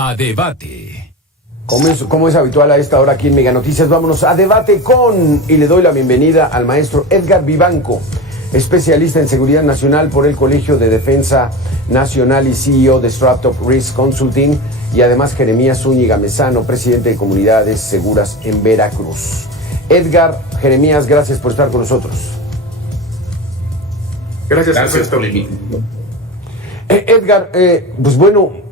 A debate. Como es habitual a esta hora aquí en Mega Noticias, vámonos a debate con, y le doy la bienvenida al maestro Edgar Vivanco, especialista en seguridad nacional por el Colegio de Defensa Nacional y CEO de Startup Risk Consulting, y además Jeremías Zúñiga Mezano, presidente de Comunidades Seguras en Veracruz. Edgar, Jeremías, gracias por estar con nosotros. Gracias por la invitación. Edgar, pues bueno,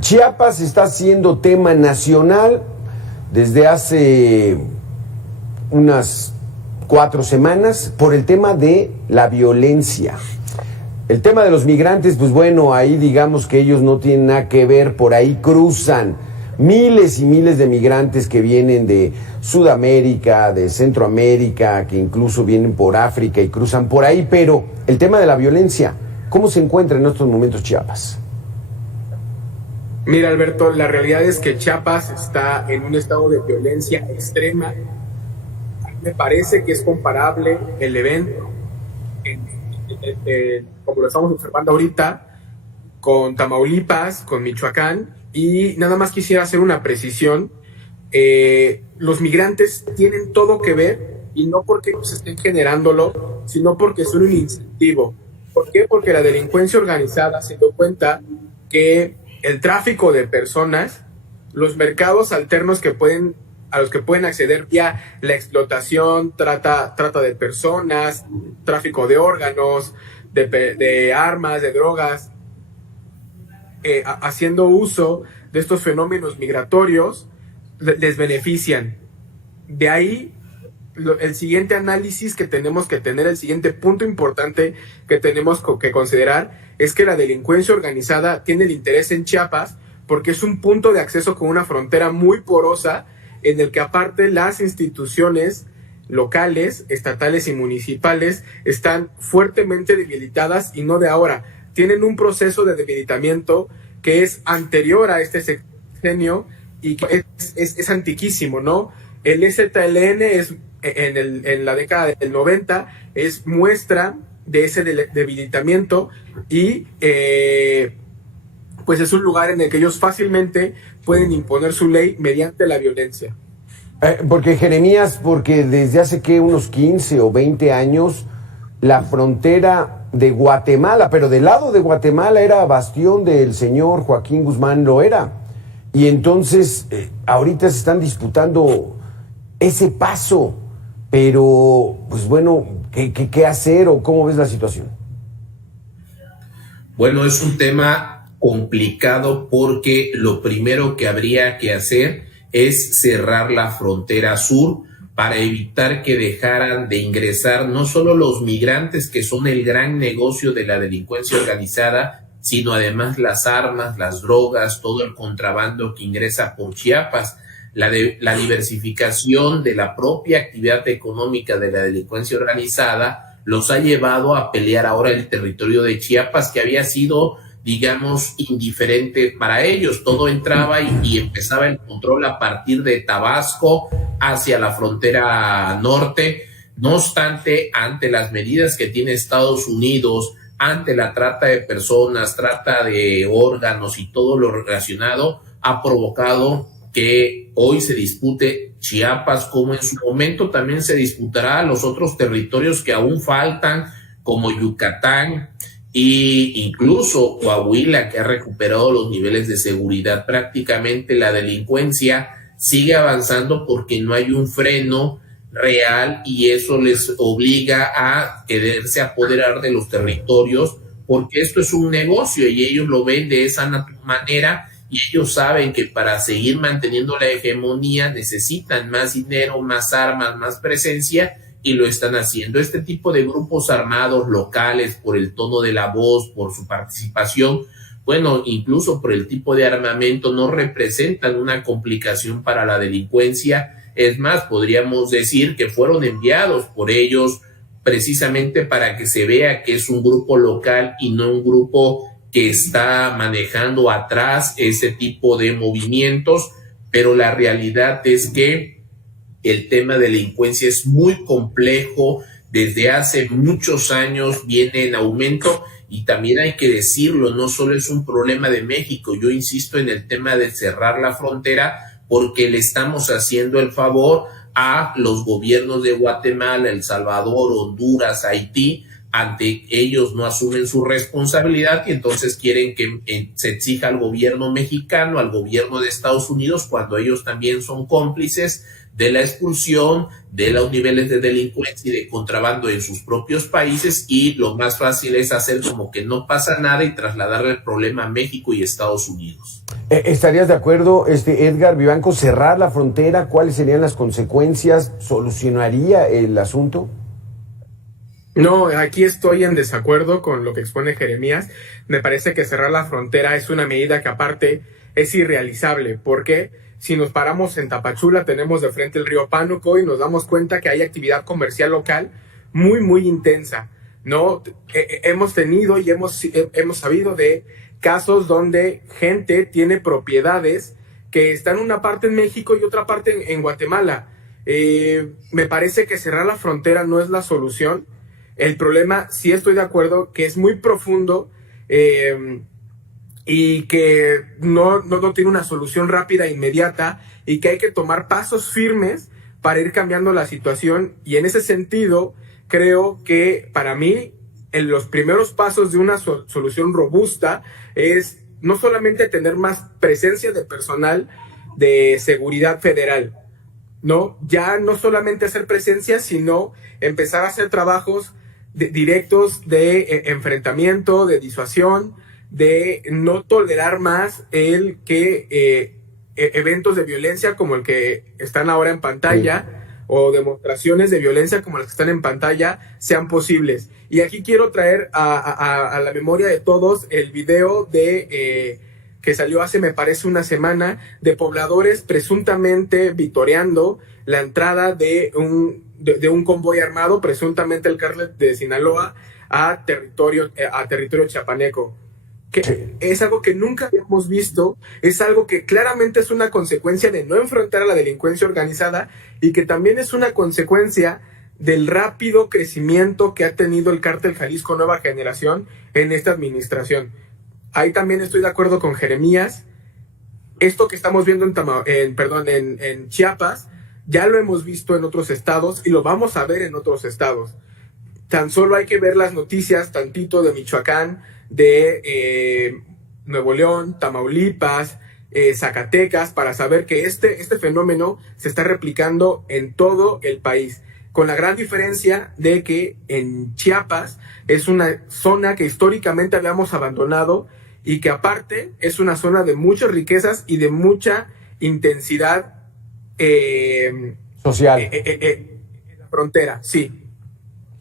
Chiapas está siendo tema nacional desde hace unas 4 semanas por el tema de la violencia. El tema de los migrantes, pues bueno, ahí digamos que ellos no tienen nada que ver, por ahí cruzan miles y miles de migrantes que vienen de Sudamérica, de Centroamérica, que incluso vienen por África y cruzan por ahí, pero el tema de la violencia, ¿cómo se encuentra en estos momentos Chiapas? Mira, Alberto, la realidad es que Chiapas está en un estado de violencia extrema. Me parece que es comparable el evento, como lo estamos observando ahorita, con Tamaulipas, con Michoacán, y nada más quisiera hacer una precisión. Los migrantes tienen todo que ver, y no porque ellos estén generándolo, sino porque son un incentivo. ¿Por qué? Porque la delincuencia organizada se dio cuenta que el tráfico de personas, los mercados alternos a los que pueden acceder vía la explotación, trata de personas, tráfico de órganos, de armas, de drogas, haciendo uso de estos fenómenos migratorios, les benefician. De ahí el siguiente análisis que tenemos que tener, el siguiente punto importante que tenemos que considerar es que la delincuencia organizada tiene el interés en Chiapas porque es un punto de acceso con una frontera muy porosa en el que aparte las instituciones locales, estatales y municipales están fuertemente debilitadas y no de ahora. Tienen un proceso de debilitamiento que es anterior a este sexenio y que es antiquísimo, ¿no? El EZLN es en la década del 90 es muestra de ese debilitamiento y pues es un lugar en el que ellos fácilmente pueden imponer su ley mediante la violencia. Porque Jeremías, porque desde hace unos 15 o 20 años la frontera de Guatemala, pero del lado de Guatemala era bastión del señor Joaquín Guzmán Loera, y entonces ahorita se están disputando ese paso, pero pues bueno, ¿qué hacer o cómo ves la situación? Bueno, es un tema complicado porque lo primero que habría que hacer es cerrar la frontera sur para evitar que dejaran de ingresar no solo los migrantes, que son el gran negocio de la delincuencia organizada, sino además las armas, las drogas, todo el contrabando que ingresa por Chiapas. La diversificación de la propia actividad económica de la delincuencia organizada los ha llevado a pelear ahora el territorio de Chiapas, que había sido, digamos, indiferente para ellos. Todo entraba y empezaba el control a partir de Tabasco hacia la frontera norte. No obstante, ante las medidas que tiene Estados Unidos, ante la trata de personas, trata de órganos y todo lo relacionado, ha provocado que hoy se dispute Chiapas, como en su momento también se disputará los otros territorios que aún faltan, como Yucatán e incluso Coahuila, que ha recuperado los niveles de seguridad. Prácticamente la delincuencia sigue avanzando porque no hay un freno real y eso les obliga a quererse apoderar de los territorios, porque esto es un negocio y ellos lo ven de esa manera. Y ellos saben que para seguir manteniendo la hegemonía necesitan más dinero, más armas, más presencia, y lo están haciendo. Este tipo de grupos armados locales, por el tono de la voz, por su participación, bueno, incluso por el tipo de armamento, no representan una complicación para la delincuencia. Es más, podríamos decir que fueron enviados por ellos precisamente para que se vea que es un grupo local y no un grupo que está manejando atrás ese tipo de movimientos, pero la realidad es que el tema de delincuencia es muy complejo, desde hace muchos años viene en aumento y también hay que decirlo, no solo es un problema de México, yo insisto en el tema de cerrar la frontera porque le estamos haciendo el favor a los gobiernos de Guatemala, El Salvador, Honduras, Haití. Ante ellos no asumen su responsabilidad y entonces quieren que se exija al gobierno mexicano, al gobierno de Estados Unidos, cuando ellos también son cómplices de la expulsión, de los niveles de delincuencia y de contrabando en sus propios países, y lo más fácil es hacer como que no pasa nada y trasladarle el problema a México y Estados Unidos. ¿Estarías de acuerdo, Edgar Vivanco, cerrar la frontera? ¿Cuáles serían las consecuencias? ¿Solucionaría el asunto? No, aquí estoy en desacuerdo con lo que expone Jeremías. Me parece que cerrar la frontera es una medida que aparte es irrealizable, porque si nos paramos en Tapachula tenemos de frente el río Pánuco y nos damos cuenta que hay actividad comercial local muy intensa, ¿no? Hemos tenido y hemos sabido de casos donde gente tiene propiedades que están una parte en México y otra parte en Guatemala. Me parece que cerrar la frontera no es la solución. El problema, sí estoy de acuerdo, que es muy profundo y que no tiene una solución rápida e inmediata, y que hay que tomar pasos firmes para ir cambiando la situación. Y en ese sentido, creo que para mí los primeros pasos de una solución robusta es no solamente tener más presencia de personal de seguridad federal, ¿no? Ya no solamente hacer presencia, sino empezar a hacer trabajos directos de enfrentamiento, de disuasión, de no tolerar más el que eventos de violencia como el que están ahora en pantalla, o demostraciones de violencia como las que están en pantalla, sean posibles. Y aquí quiero traer a la memoria de todos el video que salió hace, me parece, una semana, de pobladores presuntamente vitoreando la entrada de un convoy armado, presuntamente el cártel de Sinaloa, a territorio chiapaneco. Que es algo que nunca habíamos visto, es algo que claramente es una consecuencia de no enfrentar a la delincuencia organizada, y que también es una consecuencia del rápido crecimiento que ha tenido el cártel Jalisco Nueva Generación en esta administración. Ahí también estoy de acuerdo con Jeremías. Esto que estamos viendo en Chiapas, ya lo hemos visto en otros estados y lo vamos a ver en otros estados. Tan solo hay que ver las noticias tantito de Michoacán, de Nuevo León, Tamaulipas, Zacatecas, para saber que este fenómeno se está replicando en todo el país, con la gran diferencia de que en Chiapas es una zona que históricamente habíamos abandonado, y que aparte es una zona de muchas riquezas y de mucha intensidad social en la frontera, sí.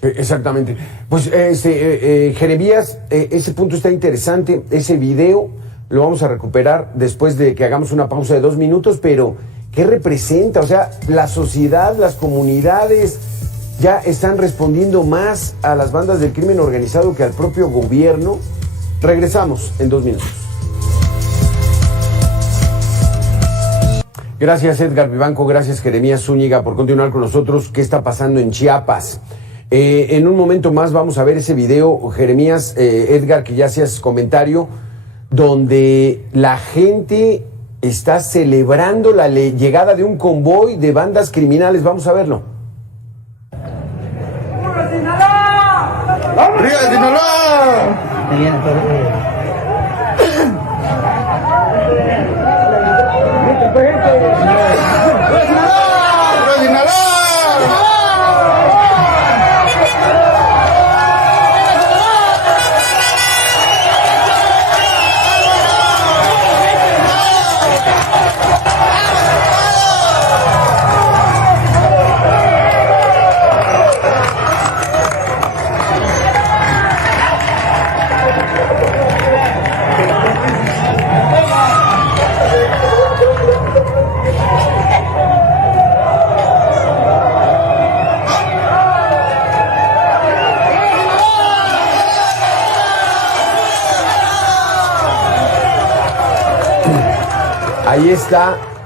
Exactamente. Pues Jeremías, ese punto está interesante. Ese video lo vamos a recuperar después de que hagamos una pausa de 2 minutos, pero ¿qué representa? O sea, la sociedad, las comunidades ya están respondiendo más a las bandas del crimen organizado que al propio gobierno. Regresamos en 2 minutos. Gracias, Edgar Vivanco, gracias, Jeremías Zúñiga, por continuar con nosotros. ¿Qué está pasando en Chiapas? En un momento más vamos a ver ese video, Jeremías, Edgar, que ya hacías comentario, donde la gente está celebrando la llegada de un convoy de bandas criminales. Vamos a verlo. ¡Arriba de Sinaloa!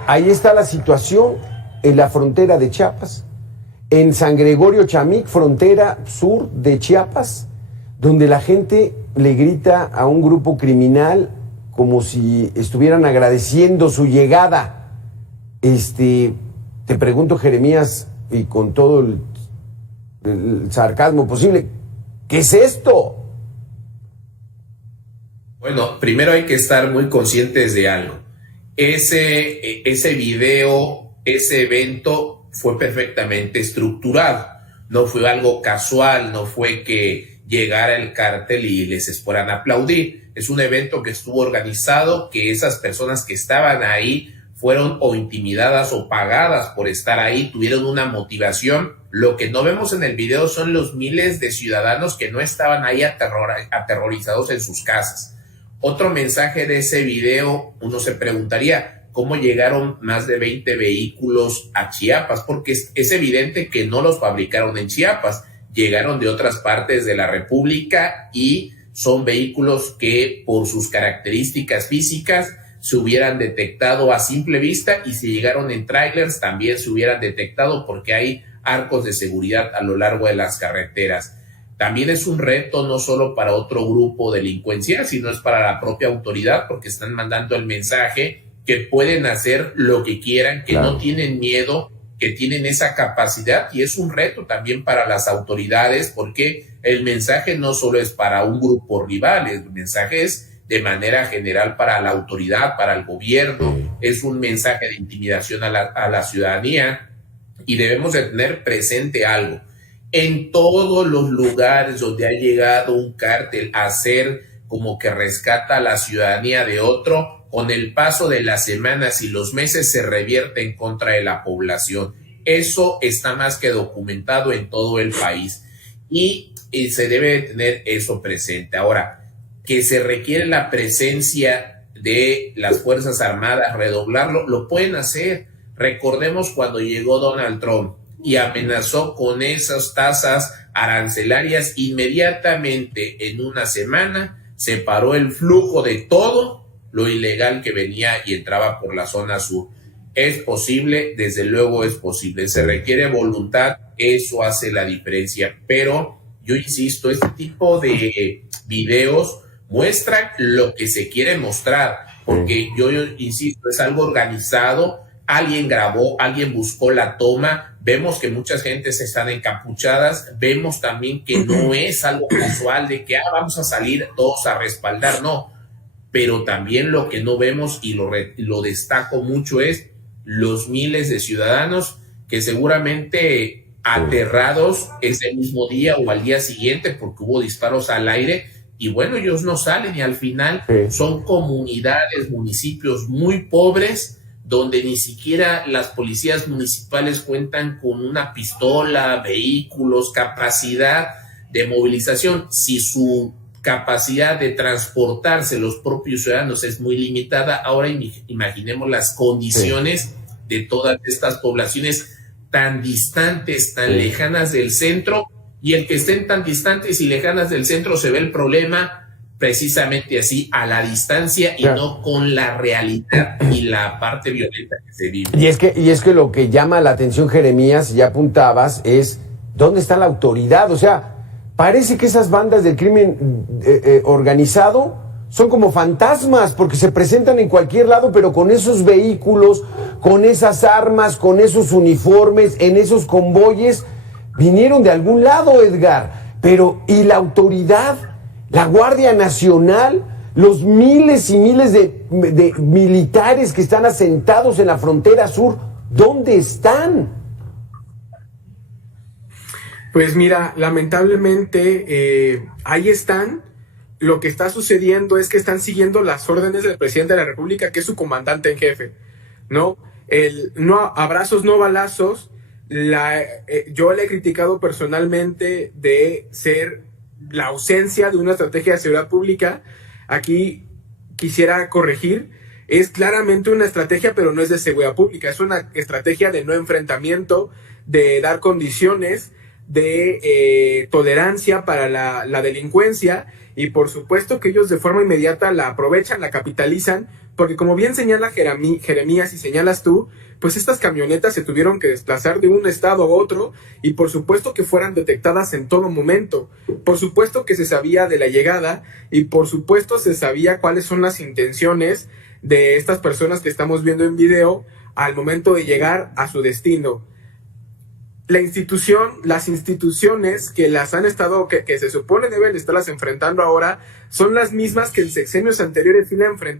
Ahí está la situación en la frontera de Chiapas, en San Gregorio Chamic, frontera sur de Chiapas, donde la gente le grita a un grupo criminal como si estuvieran agradeciendo su llegada. Te pregunto, Jeremías, y con todo el sarcasmo posible, ¿qué es esto? Bueno, primero hay que estar muy conscientes de algo. Ese video, ese evento fue perfectamente estructurado. No fue algo casual, no fue que llegara el cártel y les fueran a aplaudir. Es un evento que estuvo organizado, que esas personas que estaban ahí fueron o intimidadas o pagadas por estar ahí, tuvieron una motivación. Lo que no vemos en el video son los miles de ciudadanos que no estaban ahí aterrorizados en sus casas. Otro mensaje de ese video, uno se preguntaría, ¿cómo llegaron más de 20 vehículos a Chiapas? Porque es evidente que no los fabricaron en Chiapas, llegaron de otras partes de la República y son vehículos que por sus características físicas se hubieran detectado a simple vista, y si llegaron en trailers también se hubieran detectado porque hay arcos de seguridad a lo largo de las carreteras. También es un reto no solo para otro grupo delincuencial, sino es para la propia autoridad, porque están mandando el mensaje que pueden hacer lo que quieran, que no tienen miedo, que tienen esa capacidad, y es un reto también para las autoridades, porque el mensaje no solo es para un grupo rival, el mensaje es de manera general para la autoridad, para el gobierno, es un mensaje de intimidación a la ciudadanía, y debemos de tener presente algo. En todos los lugares donde ha llegado un cártel a hacer como que rescata a la ciudadanía de otro, con el paso de las semanas y los meses se revierte en contra de la población. Eso está más que documentado en todo el país y se debe tener eso presente. Ahora, que se requiere la presencia de las Fuerzas Armadas, redoblarlo, lo pueden hacer. Recordemos cuando llegó Donald Trump y amenazó con esas tasas arancelarias, inmediatamente en una semana se paró el flujo de todo lo ilegal que venía y entraba por la zona sur. ¿Es posible? Desde luego es posible. Se requiere voluntad, eso hace la diferencia. Pero yo insisto, este tipo de videos muestran lo que se quiere mostrar, porque yo insisto, es algo organizado. Alguien grabó, alguien buscó la toma, vemos que muchas gentes están encapuchadas, vemos también que no es algo casual de que vamos a salir todos a respaldar, no, pero también lo que no vemos y lo destaco mucho es los miles de ciudadanos que seguramente aterrados ese mismo día o al día siguiente porque hubo disparos al aire y bueno, ellos no salen y al final son comunidades, municipios muy pobres donde ni siquiera las policías municipales cuentan con una pistola, vehículos, capacidad de movilización. Si su capacidad de transportarse los propios ciudadanos es muy limitada, ahora imaginemos las condiciones de todas estas poblaciones tan distantes, tan lejanas del centro, y el que estén tan distantes y lejanas del centro se ve el problema precisamente así, a la distancia y no con la realidad y la parte violenta que se vive. Y es que lo que llama la atención, Jeremías, ya apuntabas, es ¿dónde está la autoridad? O sea, parece que esas bandas del crimen organizado son como fantasmas, porque se presentan en cualquier lado, pero con esos vehículos, con esas armas, con esos uniformes, en esos convoyes, vinieron de algún lado, Edgar. Pero, ¿y la autoridad? La Guardia Nacional, los miles y miles de militares que están asentados en la frontera sur, ¿dónde están? Pues mira, lamentablemente ahí están. Lo que está sucediendo es que están siguiendo las órdenes del presidente de la República, que es su comandante en jefe, ¿no? Abrazos, no balazos. Yo le he criticado personalmente de ser la ausencia de una estrategia de seguridad pública. Aquí quisiera corregir, es claramente una estrategia, pero no es de seguridad pública, es una estrategia de no enfrentamiento, de dar condiciones de tolerancia para la delincuencia, y por supuesto que ellos de forma inmediata la aprovechan, la capitalizan, porque como bien señala Jeremías y señalas tú, pues estas camionetas se tuvieron que desplazar de un estado a otro, y por supuesto que fueran detectadas en todo momento, por supuesto que se sabía de la llegada, y por supuesto se sabía cuáles son las intenciones de estas personas que estamos viendo en video al momento de llegar a su destino. Las instituciones que las han estado, que se supone deben estarlas enfrentando ahora, son las mismas que en sexenios anteriores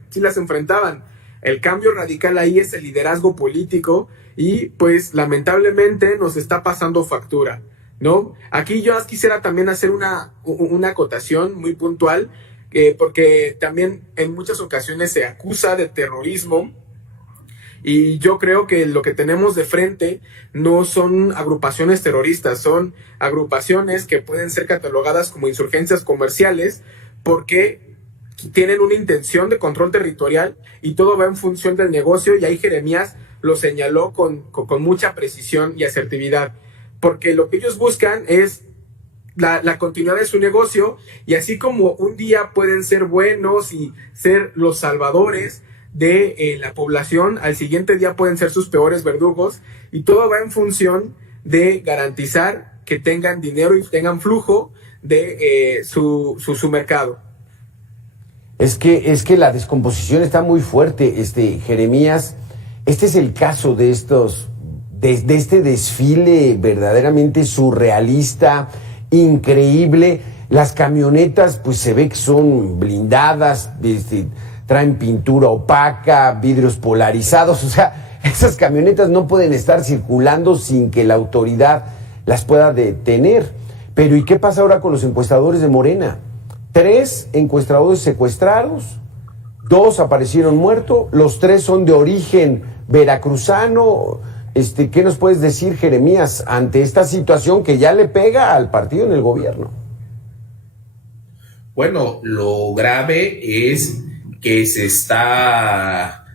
sí las enfrentaban. El cambio radical ahí es el liderazgo político, y pues lamentablemente nos está pasando factura, ¿no? Aquí yo quisiera también hacer una acotación muy puntual, porque también en muchas ocasiones se acusa de terrorismo. Y yo creo que lo que tenemos de frente no son agrupaciones terroristas, son agrupaciones que pueden ser catalogadas como insurgencias comerciales, porque tienen una intención de control territorial y todo va en función del negocio, y ahí Jeremías lo señaló con mucha precisión y asertividad, porque lo que ellos buscan es la continuidad de su negocio, y así como un día pueden ser buenos y ser los salvadores de la población, al siguiente día pueden ser sus peores verdugos, y todo va en función de garantizar que tengan dinero y tengan flujo de su mercado. Es que la descomposición está muy fuerte, Jeremías. Este es el caso de este desfile verdaderamente surrealista, increíble. Las camionetas, pues se ve que son blindadas, traen pintura opaca, vidrios polarizados, o sea, esas camionetas no pueden estar circulando sin que la autoridad las pueda detener. Pero ¿y qué pasa ahora con los encuestadores de Morena? 3 encuestadores secuestrados, 2 aparecieron muertos, los 3 son de origen veracruzano. ¿Qué nos puedes decir, Jeremías, ante esta situación que ya le pega al partido en el gobierno? Bueno, lo grave es que se está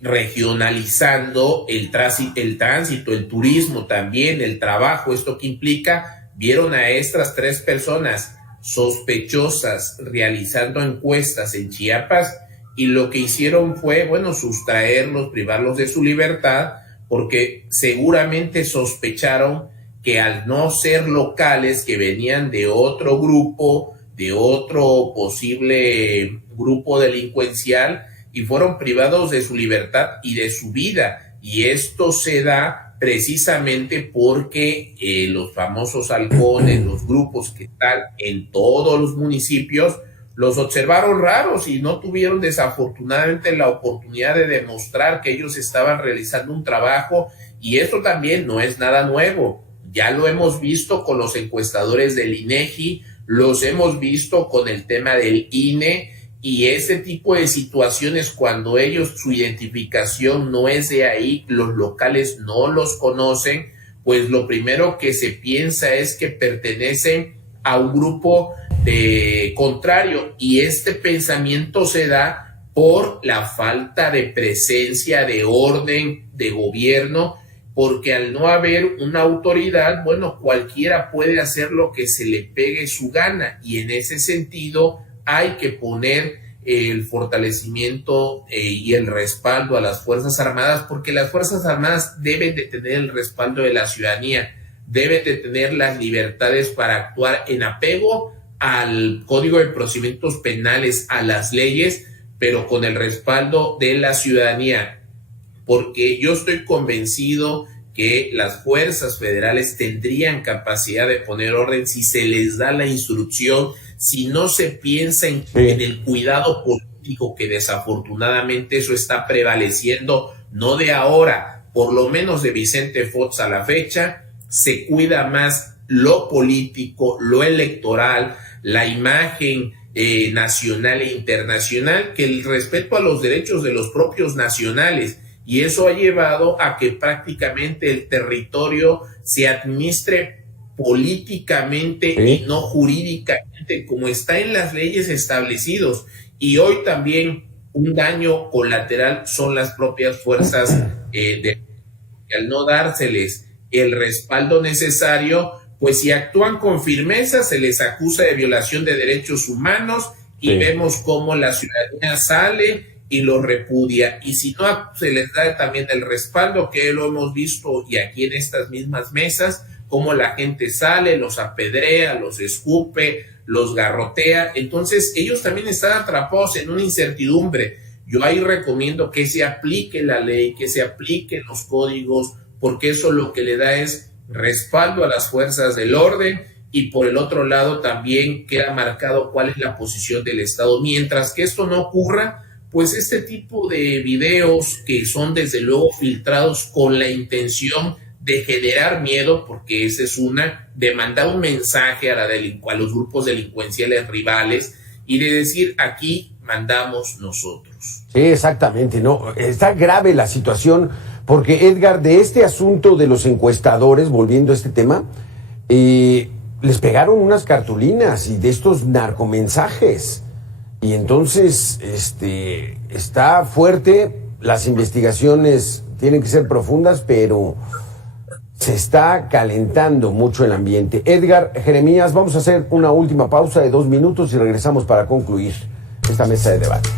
regionalizando el tránsito, el turismo también, el trabajo. ¿Esto qué implica? Vieron a estas 3 personas sospechosas realizando encuestas en Chiapas, y lo que hicieron fue, sustraerlos, privarlos de su libertad, porque seguramente sospecharon que al no ser locales, que venían de otro grupo, de otro posible grupo delincuencial, y fueron privados de su libertad y de su vida. Y esto se da precisamente porque los famosos halcones, los grupos que están en todos los municipios, los observaron raros y no tuvieron desafortunadamente la oportunidad de demostrar que ellos estaban realizando un trabajo. Y esto también no es nada nuevo, ya lo hemos visto con los encuestadores del INEGI, los hemos visto con el tema del INE, y ese tipo de situaciones, cuando ellos, su identificación no es de ahí, los locales no los conocen, pues lo primero que se piensa es que pertenecen a un grupo contrario, y este pensamiento se da por la falta de presencia, de orden, de gobierno, porque al no haber una autoridad, cualquiera puede hacer lo que se le pegue su gana, y en ese sentido hay que poner el fortalecimiento y el respaldo a las Fuerzas Armadas, porque las Fuerzas Armadas deben de tener el respaldo de la ciudadanía, deben de tener las libertades para actuar en apego al Código de Procedimientos Penales, a las leyes, pero con el respaldo de la ciudadanía, porque yo estoy convencido que las fuerzas federales tendrían capacidad de poner orden si se les da la instrucción, si no se piensa en el cuidado político, que desafortunadamente eso está prevaleciendo, no de ahora, por lo menos de Vicente Fox a la fecha. Se cuida más lo político, lo electoral, la imagen nacional e internacional, que el respeto a los derechos de los propios nacionales. Y eso ha llevado a que prácticamente el territorio se administre políticamente y no jurídicamente, como está en las leyes establecidos. Y hoy también un daño colateral son las propias fuerzas al no dárseles el respaldo necesario, pues si actúan con firmeza se les acusa de violación de derechos humanos y vemos cómo la ciudadanía sale y lo repudia, y si no se les da también el respaldo, que lo hemos visto y aquí en estas mismas mesas, cómo la gente sale, los apedrea, los escupe, los garrotea. Entonces ellos también están atrapados en una incertidumbre. Yo ahí recomiendo que se aplique la ley, que se apliquen los códigos, porque eso lo que le da es respaldo a las fuerzas del orden, y por el otro lado también queda marcado cuál es la posición del Estado. Mientras que esto no ocurra, pues este tipo de videos que son desde luego filtrados con la intención de generar miedo, porque esa es una, de mandar un mensaje a los grupos delincuenciales rivales y de decir, aquí mandamos nosotros. Sí, exactamente, no, está grave la situación, porque Edgar, de este asunto de los encuestadores, volviendo a este tema, les pegaron unas cartulinas y de estos narcomensajes. Y entonces, está fuerte, las investigaciones tienen que ser profundas, pero se está calentando mucho el ambiente. Edgar, Jeremías, vamos a hacer una última pausa de 2 minutos y regresamos para concluir esta mesa de debate.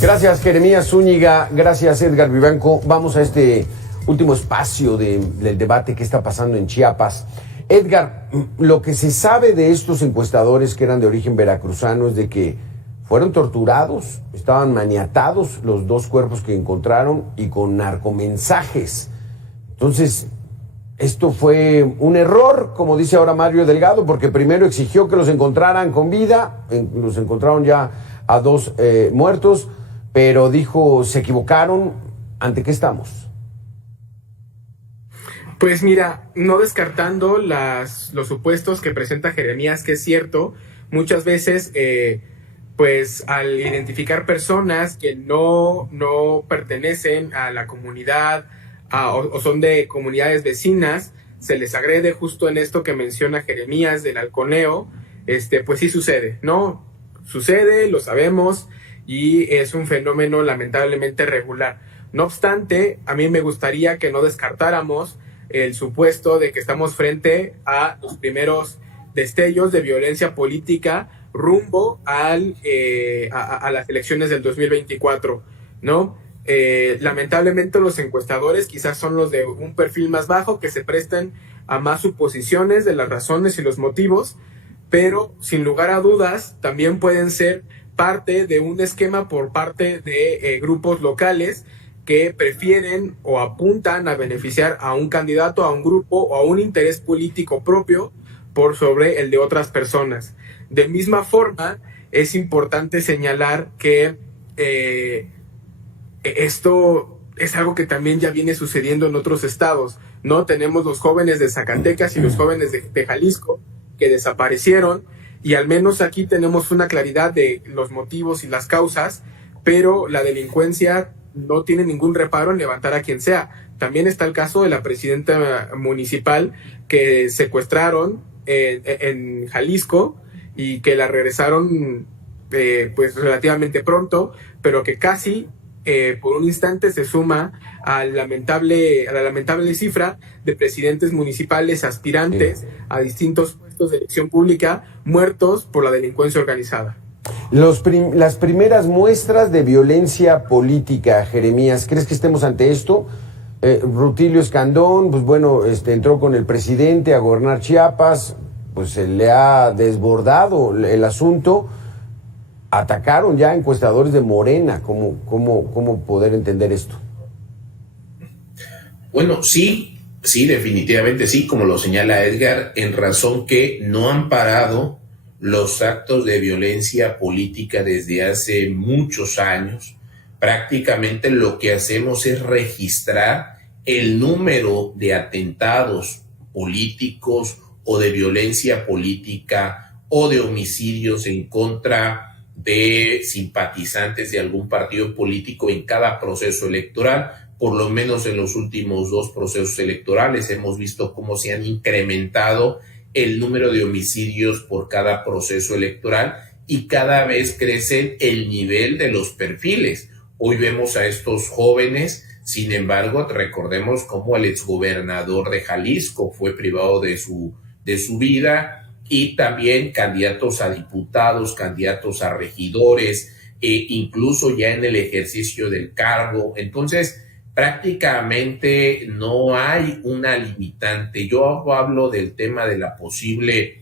Gracias, Jeremías Zúñiga, gracias, Edgar Vivanco. Vamos a este último espacio del debate que está pasando en Chiapas. Edgar, lo que se sabe de estos encuestadores que eran de origen veracruzano es de que fueron torturados, estaban maniatados los 2 cuerpos que encontraron y con narcomensajes. Entonces, esto fue un error, como dice ahora Mario Delgado, porque primero exigió que los encontraran con vida, los encontraron ya a 2 muertos, pero dijo, se equivocaron. ¿Ante qué estamos? Pues mira, no descartando los supuestos que presenta Jeremías, que es cierto, muchas veces, pues al identificar personas que no pertenecen a la comunidad o son de comunidades vecinas, se les agrede justo en esto que menciona Jeremías del halconeo, pues sí sucede, ¿no? Sucede, lo sabemos, y es un fenómeno lamentablemente regular. No obstante, a mí me gustaría que no descartáramos el supuesto de que estamos frente a los primeros destellos de violencia política rumbo a las elecciones del 2024, ¿no? Lamentablemente los encuestadores quizás son los de un perfil más bajo, que se prestan a más suposiciones de las razones y los motivos, pero sin lugar a dudas también pueden ser parte de un esquema por parte de grupos locales que prefieren o apuntan a beneficiar a un candidato, a un grupo o a un interés político propio por sobre el de otras personas. De misma forma, es importante señalar que esto es algo que también ya viene sucediendo en otros estados, ¿no? Tenemos los jóvenes de Zacatecas y los jóvenes de Jalisco que desaparecieron, y al menos aquí tenemos una claridad de los motivos y las causas, pero la delincuencia no tiene ningún reparo en levantar a quien sea. También está el caso de la presidenta municipal que secuestraron en Jalisco y que la regresaron pues relativamente pronto, pero que casi por un instante se suma a la lamentable cifra de presidentes municipales aspirantes a distintos puestos de elección pública muertos por la delincuencia organizada. Las primeras muestras de violencia política, Jeremías, ¿crees que estemos ante esto? Rutilio Escandón, pues bueno, entró con el presidente a gobernar Chiapas, pues se le ha desbordado el asunto. Atacaron ya encuestadores de Morena. ¿Cómo poder entender esto? Bueno, sí, definitivamente sí, como lo señala Edgar, en razón que no han parado los actos de violencia política desde hace muchos años. Prácticamente lo que hacemos es registrar el número de atentados políticos o de violencia política o de homicidios en contra de simpatizantes de algún partido político en cada proceso electoral. Por lo menos en los últimos 2 procesos electorales hemos visto cómo se han incrementado el número de homicidios por cada proceso electoral y cada vez crece el nivel de los perfiles. Hoy vemos a estos jóvenes, sin embargo, recordemos cómo el exgobernador de Jalisco fue privado de su vida, y también candidatos a diputados, candidatos a regidores, incluso ya en el ejercicio del cargo. Entonces, prácticamente no hay una limitante. Yo hablo del tema de la posible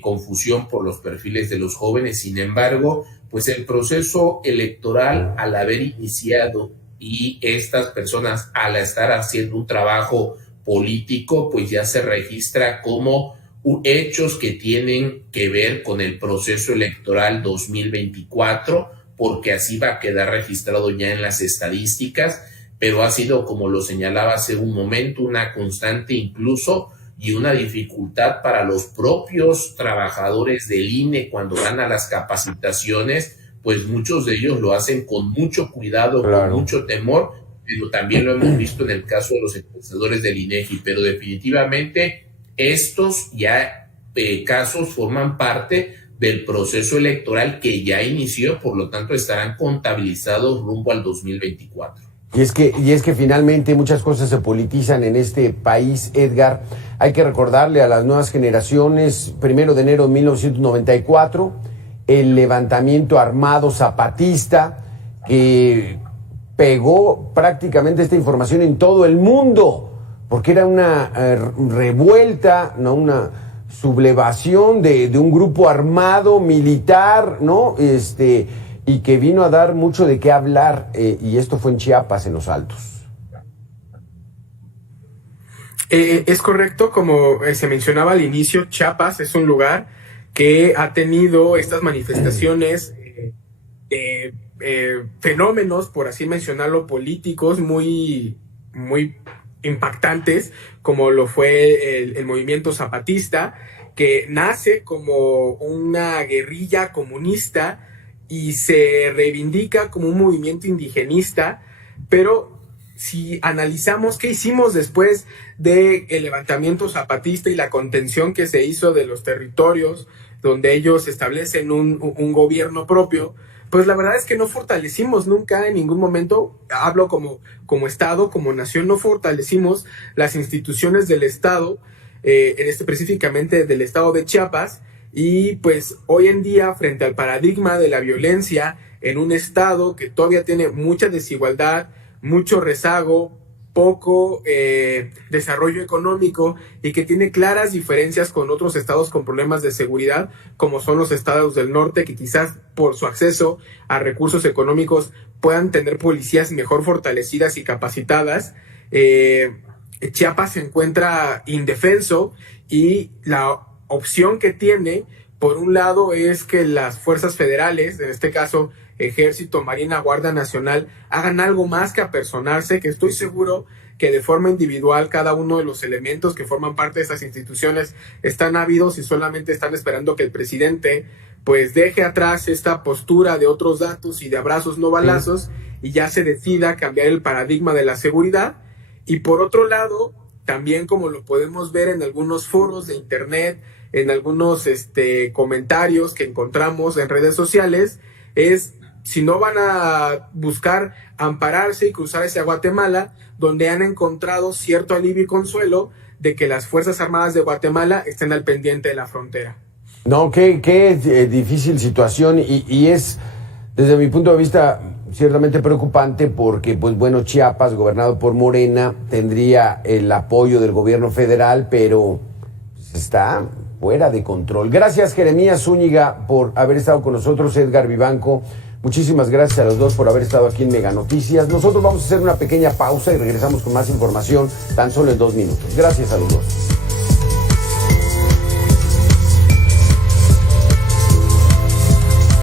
confusión por los perfiles de los jóvenes. Sin embargo, pues el proceso electoral, al haber iniciado, y estas personas al estar haciendo un trabajo político, pues ya se registra como hechos que tienen que ver con el proceso electoral 2024, porque así va a quedar registrado ya en las estadísticas, pero ha sido, como lo señalaba hace un momento, una constante incluso y una dificultad para los propios trabajadores del INE cuando van a las capacitaciones, pues muchos de ellos lo hacen con mucho cuidado, claro, con mucho temor, pero también lo hemos visto en el caso de los encuestadores del INEGI, pero definitivamente estos ya casos forman parte del proceso electoral que ya inició, por lo tanto estarán contabilizados rumbo al 2024. Y es que finalmente muchas cosas se politizan en este país, Edgar. Hay que recordarle a las nuevas generaciones, 1 de enero de 1994, el levantamiento armado zapatista que pegó prácticamente esta información en todo el mundo, porque era una revuelta, ¿no? Una sublevación de un grupo armado militar, ¿no? Y que vino a dar mucho de qué hablar, y esto fue en Chiapas, en Los Altos. Es correcto, como se mencionaba al inicio, Chiapas es un lugar que ha tenido estas manifestaciones fenómenos, por así mencionarlo, políticos muy impactantes, como lo fue el movimiento zapatista, que nace como una guerrilla comunista y se reivindica como un movimiento indigenista, pero si analizamos qué hicimos después del levantamiento zapatista y la contención que se hizo de los territorios donde ellos establecen un gobierno propio, pues la verdad es que no fortalecimos nunca en ningún momento, hablo como Estado, como nación, no fortalecimos las instituciones del Estado, específicamente del Estado de Chiapas, y pues hoy en día, frente al paradigma de la violencia en un Estado que todavía tiene mucha desigualdad, mucho rezago, poco desarrollo económico y que tiene claras diferencias con otros estados con problemas de seguridad, como son los estados del norte, que quizás por su acceso a recursos económicos puedan tener policías mejor fortalecidas y capacitadas. Chiapas se encuentra indefenso y la opción que tiene, por un lado, es que las fuerzas federales, en este caso Ejército, Marina, Guardia Nacional, hagan algo más que apersonarse, que estoy seguro que de forma individual cada uno de los elementos que forman parte de estas instituciones están ávidos y solamente están esperando que el presidente pues deje atrás esta postura de otros datos y de abrazos no balazos y ya se decida cambiar el paradigma de la seguridad. Y por otro lado, también como lo podemos ver en algunos foros de internet, en algunos comentarios que encontramos en redes sociales, es si no van a buscar ampararse y cruzar hacia Guatemala, donde han encontrado cierto alivio y consuelo de que las Fuerzas Armadas de Guatemala estén al pendiente de la frontera. No, qué difícil situación y es, desde mi punto de vista, ciertamente preocupante porque, pues bueno, Chiapas, gobernado por Morena, tendría el apoyo del gobierno federal, pero pues, está fuera de control. Gracias, Jeremías Zúñiga, por haber estado con nosotros, Edgar Vivanco. Muchísimas gracias a los dos por haber estado aquí en Mega Noticias. Nosotros vamos a hacer una pequeña pausa y regresamos con más información tan solo en 2 minutos. Gracias a los dos.